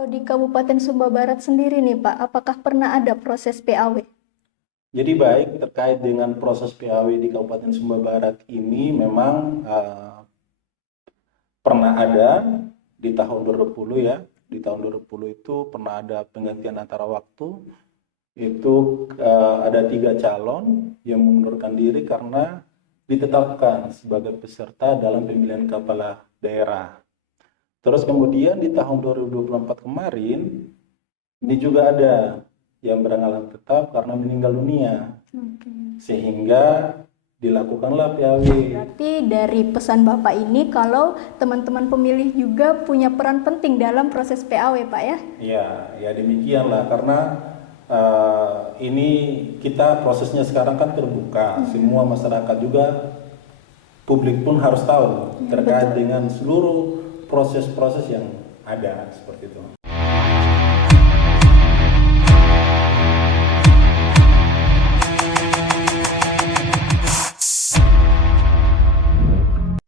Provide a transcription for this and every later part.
Kalau di Kabupaten Sumba Barat sendiri nih Pak, apakah pernah ada proses PAW? Jadi baik terkait dengan proses PAW di Kabupaten Sumba Barat ini memang pernah ada di tahun 2010 ya. Di tahun 2010 itu pernah ada penggantian antara waktu. Itu ada 3 calon yang mengundurkan diri karena ditetapkan sebagai peserta dalam pemilihan kepala daerah. Terus kemudian di tahun 2024 kemarin ini juga ada yang berhalangan tetap karena meninggal dunia. Sehingga dilakukanlah PAW. Berarti dari pesan Bapak ini kalau teman-teman pemilih juga punya peran penting dalam proses PAW Pak ya? Ya demikianlah karena ini kita prosesnya sekarang kan terbuka, semua masyarakat juga publik pun harus tahu terkait dengan seluruh proses-proses yang ada seperti itu.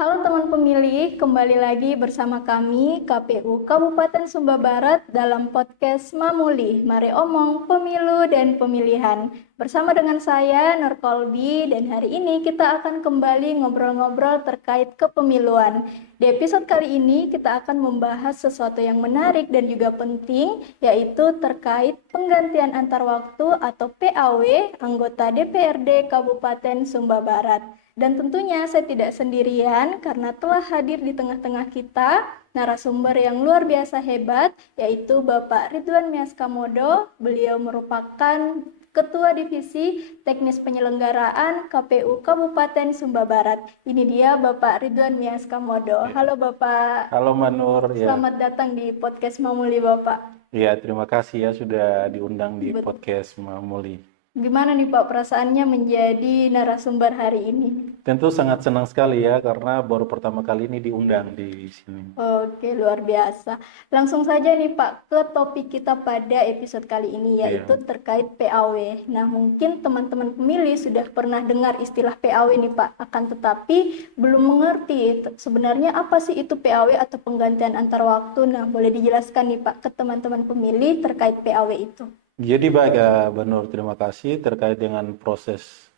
Halo teman pemilih, kembali lagi bersama kami KPU Kabupaten Sumba Barat dalam podcast Mamuli, Mari Omong Pemilu dan Pemilihan. Bersama dengan saya Nur Kolbi dan hari ini kita akan kembali ngobrol-ngobrol terkait kepemiluan. Di episode kali ini kita akan membahas sesuatu yang menarik dan juga penting, yaitu terkait penggantian antar waktu atau PAW anggota DPRD Kabupaten Sumba Barat. Dan tentunya saya tidak sendirian karena telah hadir di tengah-tengah kita narasumber yang luar biasa hebat, yaitu Bapak Ridwan Miaskamodo. Beliau merupakan Ketua Divisi Teknis Penyelenggaraan KPU Kabupaten Sumba Barat. Ini dia Bapak Ridwan Miaskamodo. Halo Bapak. Halo Manur, ya. Selamat datang di podcast Mamuli Bapak. Ya, terima kasih ya sudah diundang di podcast Mamuli. Gimana nih Pak perasaannya menjadi narasumber hari ini? Tentu sangat senang sekali ya karena baru pertama kali ini diundang di sini. Oke, luar biasa. Langsung saja nih Pak ke topik kita pada episode kali ini, yaitu terkait PAW. Nah, mungkin teman-teman pemilih sudah pernah dengar istilah PAW nih Pak, akan tetapi belum mengerti sebenarnya apa sih itu PAW atau penggantian antar waktu. Nah, boleh dijelaskan nih Pak ke teman-teman pemilih terkait PAW itu. Jadi baik ya, Nur, terima kasih terkait dengan proses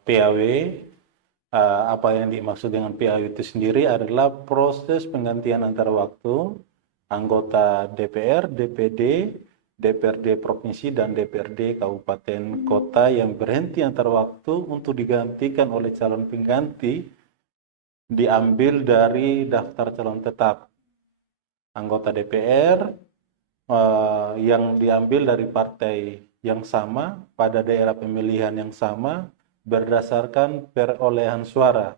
PAW. Apa yang dimaksud dengan PAW itu sendiri adalah proses penggantian antara waktu anggota DPR, DPD, DPRD Provinsi, dan DPRD Kabupaten Kota yang berhenti antara waktu untuk digantikan oleh calon pengganti diambil dari daftar calon tetap anggota DPR yang diambil dari partai yang sama pada daerah pemilihan yang sama berdasarkan perolehan suara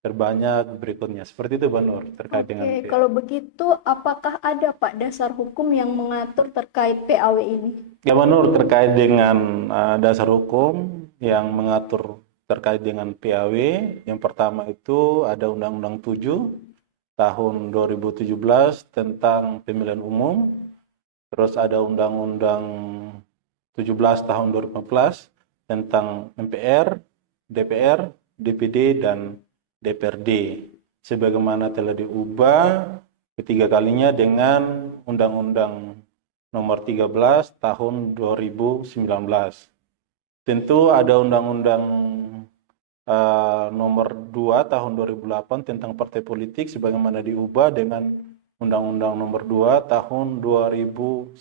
terbanyak berikutnya. Seperti itu, Nur, terkait dengan PAW. Kalau begitu, apakah ada Pak dasar hukum yang mengatur terkait PAW ini? Ya, Nur, terkait dengan dasar hukum yang mengatur terkait dengan PAW, yang pertama itu ada Undang-Undang 7 tahun 2017 tentang pemilihan umum. Terus ada Undang-Undang 17 tahun 2015 tentang MPR, DPR, DPD, dan DPRD. Sebagaimana telah diubah ketiga kalinya dengan Undang-Undang nomor 13 tahun 2019. Tentu ada Undang-Undang nomor 2 tahun 2008 tentang partai politik sebagaimana diubah dengan Undang-Undang nomor 2 tahun 2011.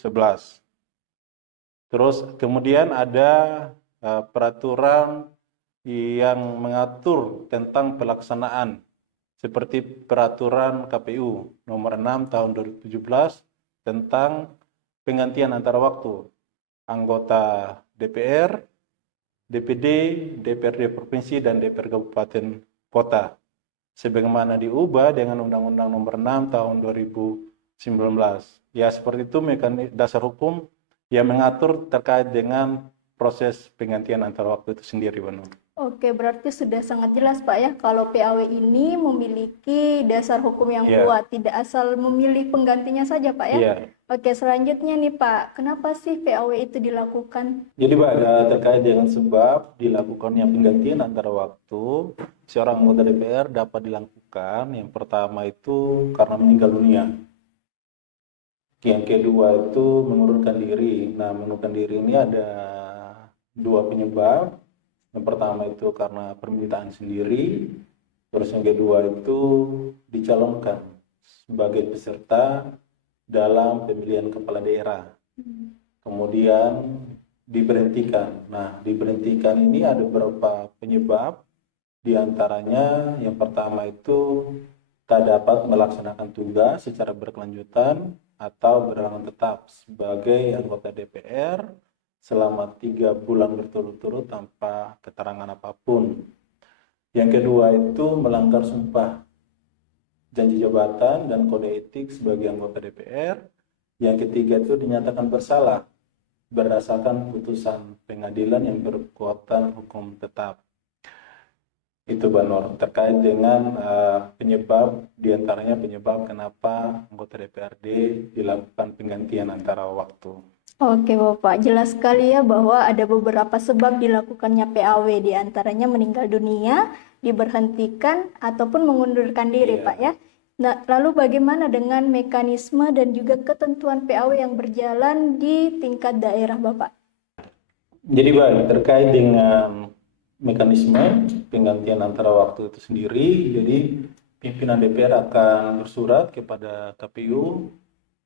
Terus kemudian ada peraturan yang mengatur tentang pelaksanaan seperti peraturan KPU nomor 6 tahun 2017 tentang penggantian antara waktu anggota DPR, DPD, DPRD Provinsi, dan DPR Kabupaten Kota sebagaimana diubah dengan Undang-Undang nomor 6 tahun 2019. Ya, seperti itu mekanisme dasar hukum yang mengatur terkait dengan proses penggantian antar waktu itu sendiri, Nur. Oke, berarti sudah sangat jelas Pak ya kalau PAW ini memiliki dasar hukum yang kuat, tidak asal memilih penggantinya saja Pak ya. Oke, selanjutnya nih Pak, kenapa sih PAW itu dilakukan? Jadi Pak, terkait dengan sebab dilakukannya penggantian antara waktu seorang anggota DPR dapat dilakukan yang pertama itu karena meninggal dunia. Yang kedua itu mengundurkan diri. Nah, mengundurkan diri ini ada dua penyebab. Yang pertama itu karena permintaan sendiri, terus yang kedua itu dicalonkan sebagai peserta dalam pemilihan kepala daerah. Kemudian diberhentikan. Nah, diberhentikan ini ada beberapa penyebab. Di antaranya yang pertama itu tak dapat melaksanakan tugas secara berkelanjutan atau berhalangan tetap sebagai anggota DPR selama 3 bulan berturut-turut tanpa keterangan apapun. Yang kedua itu melanggar sumpah janji jabatan dan kode etik sebagai anggota DPR. Yang ketiga itu dinyatakan bersalah berdasarkan putusan pengadilan yang berkekuatan hukum tetap. Itu Banor, terkait dengan penyebab, diantaranya penyebab kenapa anggota DPRD dilakukan penggantian antara waktu. Oke Bapak, jelas sekali ya bahwa ada beberapa sebab dilakukannya PAW, diantaranya meninggal dunia, diberhentikan, ataupun mengundurkan diri Pak ya. Nah, lalu bagaimana dengan mekanisme dan juga ketentuan PAW yang berjalan di tingkat daerah Bapak? Jadi baik, terkait dengan mekanisme penggantian antara waktu itu sendiri, jadi pimpinan DPR akan bersurat kepada KPU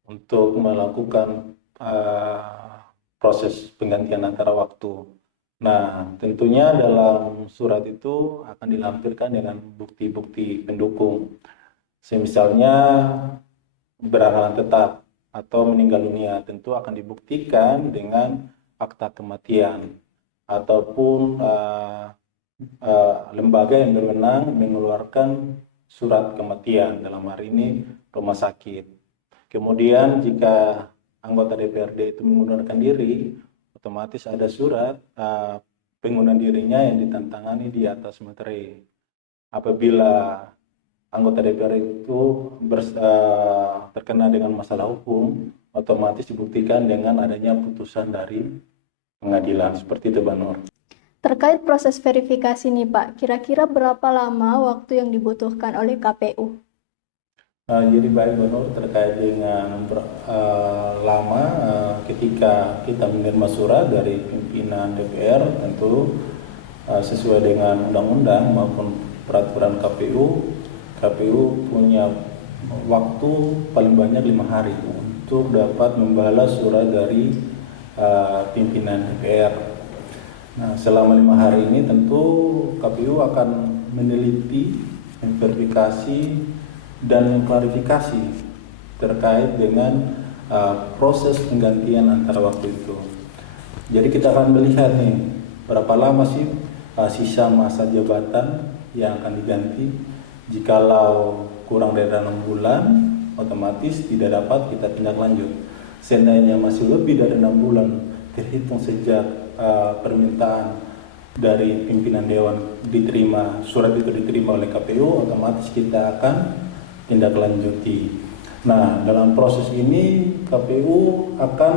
untuk melakukan proses penggantian antara waktu. Nah, tentunya dalam surat itu akan dilampirkan dengan bukti-bukti pendukung. Misalnya berhalangan tetap atau meninggal dunia, tentu akan dibuktikan dengan akta kematian ataupun lembaga yang berwenang mengeluarkan surat kematian, dalam hari ini rumah sakit. Kemudian jika anggota DPRD itu mengundurkan diri, otomatis ada surat pengunduran dirinya yang ditantangani di atas materai. Apabila anggota DPR itu terkena dengan masalah hukum, otomatis dibuktikan dengan adanya putusan dari pengadilan. Seperti itu, Banur. Terkait proses verifikasi nih Pak, kira-kira berapa lama waktu yang dibutuhkan oleh KPU? Jadi baik Banur, terkait dengan lama ketika kita menerima surat dari pimpinan DPR, tentu sesuai dengan undang-undang maupun peraturan KPU punya waktu paling banyak 5 hari untuk dapat membalas surat dari pimpinan DPR. Nah, selama 5 hari ini tentu KPU akan meneliti, memverifikasi, dan mengklarifikasi terkait dengan proses penggantian antara waktu itu. Jadi kita akan melihat nih, berapa lama sih sisa masa jabatan yang akan diganti. Jikalau kurang dari 6 bulan, otomatis tidak dapat kita tindak lanjut. Seandainya masih lebih dari 6 bulan, terhitung sejak permintaan dari pimpinan dewan diterima, surat itu diterima oleh KPU, otomatis kita akan tindak lanjuti. Nah, dalam proses ini KPU akan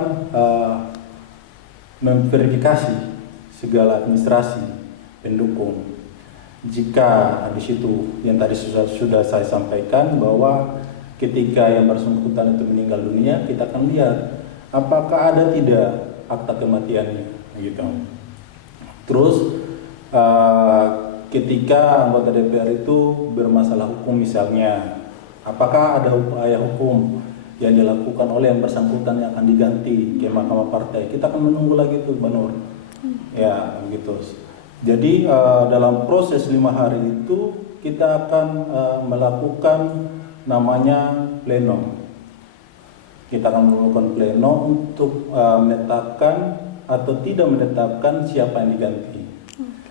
memverifikasi segala administrasi pendukung. Jika di situ yang tadi sudah saya sampaikan bahwa ketika yang bersangkutan itu meninggal dunia, kita akan lihat apakah ada tidak akta kematiannya, gitu. Terus ketika anggota DPR itu bermasalah hukum misalnya, apakah ada upaya hukum yang dilakukan oleh yang bersangkutan yang akan diganti ke Mahkamah Partai? Kita akan menunggu lagi tuh, Banur. Ya, gitu. Jadi dalam proses 5 hari itu kita akan melakukan namanya pleno. Kita akan melakukan pleno untuk menetapkan atau tidak menetapkan siapa yang diganti.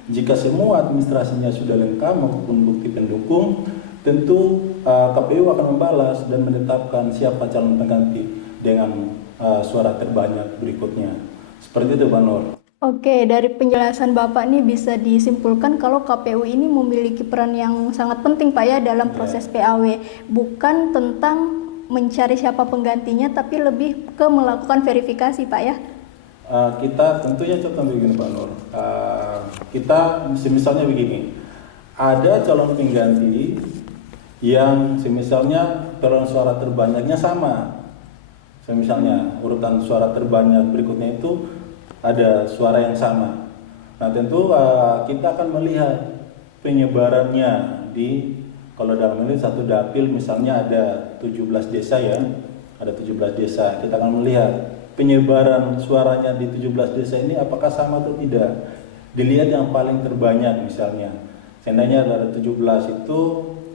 Jika semua administrasinya sudah lengkap maupun bukti pendukung, tentu KPU akan membalas dan menetapkan siapa calon pengganti dengan suara terbanyak berikutnya. Seperti itu, Pak Nur. Oke, dari penjelasan Bapak nih bisa disimpulkan kalau KPU ini memiliki peran yang sangat penting Pak ya dalam proses PAW. Bukan tentang mencari siapa penggantinya, tapi lebih ke melakukan verifikasi Pak ya. Kita tentunya contoh begini Pak Nur. Kita misalnya begini, ada calon pengganti yang misalnya perolehan suara terbanyaknya sama. Misalnya urutan suara terbanyak berikutnya itu ada suara yang sama. Nah, tentu kita akan melihat penyebarannya kalau dalam ini satu dapil misalnya ada 17 desa ya, ada 17 desa. Kita akan melihat penyebaran suaranya di 17 desa ini apakah sama atau tidak. Dilihat yang paling terbanyak misalnya. Seandainya dari 17 itu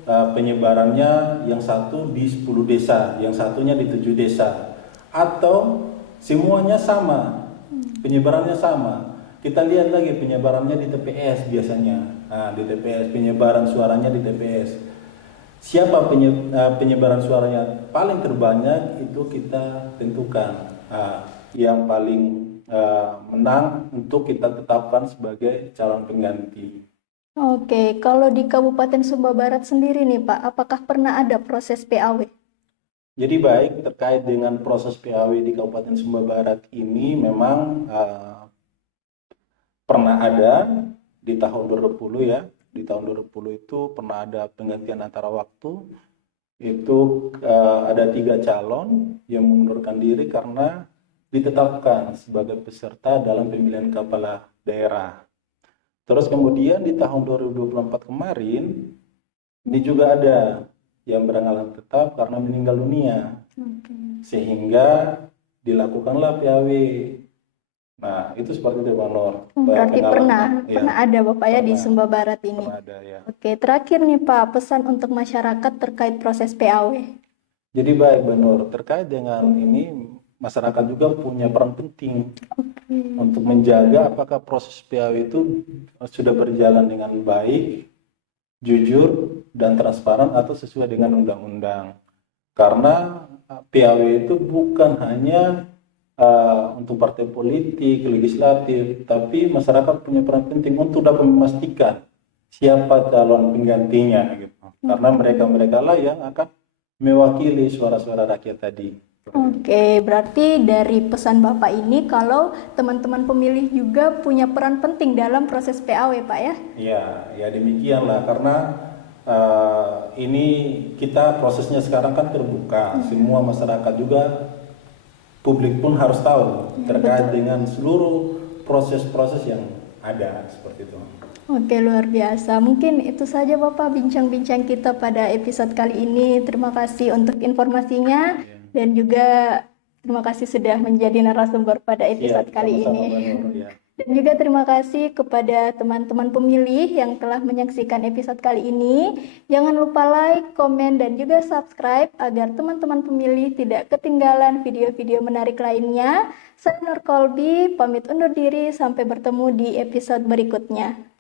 penyebarannya yang satu di 10 desa, yang satunya di 7 desa. Atau semuanya sama, penyebarannya sama. Kita lihat lagi penyebarannya di TPS biasanya. Nah, di TPS, penyebaran suaranya di TPS. Siapa penyebaran suaranya paling terbanyak itu kita tentukan. Yang paling menang untuk kita tetapkan sebagai calon pengganti. Oke, kalau di Kabupaten Sumba Barat sendiri nih Pak, apakah pernah ada proses PAW? Jadi baik terkait dengan proses PAW di Kabupaten Sumba Barat ini memang pernah ada di tahun 2010 ya. Di tahun 2010 itu pernah ada penggantian antara waktu. Itu ada 3 calon yang mengundurkan diri karena ditetapkan sebagai peserta dalam pemilihan kepala daerah. Terus kemudian di tahun 2024 kemarin ini juga ada yang berhalangan tetap karena meninggal dunia. Sehingga dilakukanlah PAW. Nah, itu seperti itu Bang Nur. Berarti Pengalaman, pernah ada Bapak ya di pernah. Sumba Barat ini. Pernah ada ya. Oke, terakhir nih Pak, pesan untuk masyarakat terkait proses PAW. Jadi baik Bang Nur, terkait dengan ini masyarakat juga punya peran penting untuk menjaga apakah proses PAW itu sudah berjalan dengan baik, jujur, dan transparan atau sesuai dengan undang-undang. Karena PAW itu bukan hanya untuk partai politik, legislatif, tapi masyarakat punya peran penting untuk dapat memastikan siapa calon penggantinya gitu. Karena mereka lah yang akan mewakili suara-suara rakyat tadi. Oke, berarti dari pesan Bapak ini kalau teman-teman pemilih juga punya peran penting dalam proses PAW, Pak ya? Ya demikianlah karena ini kita prosesnya sekarang kan terbuka, semua masyarakat juga, publik pun harus tahu terkait dengan seluruh proses-proses yang ada seperti itu. Oke, luar biasa. Mungkin itu saja Bapak bincang-bincang kita pada episode kali ini. Terima kasih untuk informasinya dan juga terima kasih sudah menjadi narasumber pada episode kali ini. Dan juga terima kasih kepada teman-teman pemilih yang telah menyaksikan episode kali ini. Jangan lupa like, komen, dan juga subscribe agar teman-teman pemilih tidak ketinggalan video-video menarik lainnya. Saya Nur Kolbi, pamit undur diri, sampai bertemu di episode berikutnya.